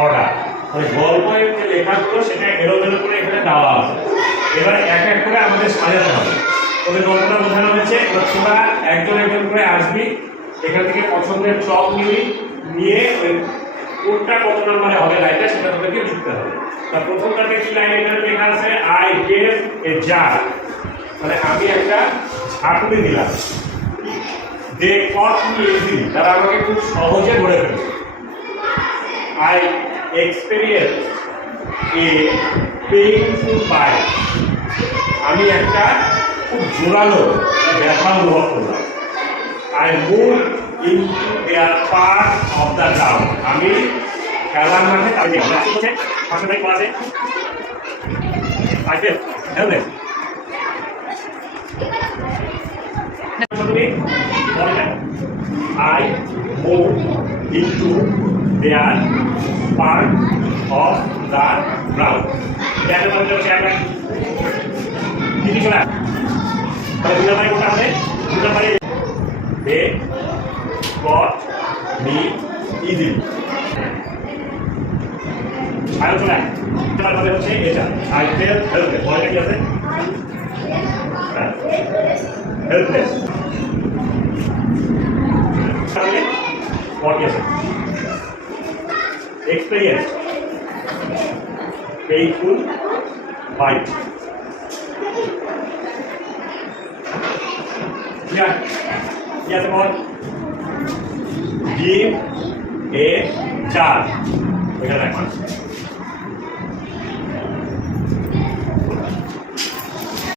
Order, মানে গল্পের যে লেখাগুলো সেটা এলোমেলো করে এখানে দেওয়া আছে। এবার এক এক করে আমাদের সাজাতে হবে। তবে গল্পটা বোঝানো হয়েছে, এবার তোরা একজন একজন করে আসবি, এখান থেকে পছন্দের চক নিবি, নিয়ে ওই কোনটা কত নাম্বারে হবে লাইনটা সেটা তোদেরকে লিখতে হবে। তা প্রথমটাতে কি লাইন এখানে লেখা আছে, আই গেভ এ জার, মানে আমি একটা ঝাঁকুনি দিলাম। দে কট মি ইজিলি, তারা আমাকে খুব সহজে ধরে ফেলবে। I experience a painful bite, আমি একটা খুব জোরালো ব্যথা অনুভব করলাম। I move into their part of the ground, আমি খেলার মাঠে তাদের ভাষাটাই করা আছে। I fell helmet, I move into their part of the ground. That's what we are saying. This is what. But we are going to say, they got me easily. I also like. But what we are saying is, I felt helpless. What are you saying? Helpless. What is it? Experience. Painful bite. Yeah. Yes, what? Give a jar. We got that one.